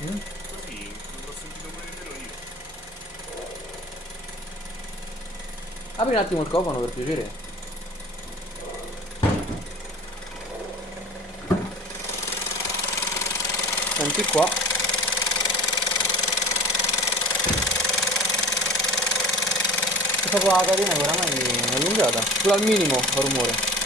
Mm? Così, non l'ho sentito mai nemmeno io. Apri un attimo il cofano per piacere. Senti qua. Questa qua la catena che oramai è allungata. Pure al minimo fa rumore.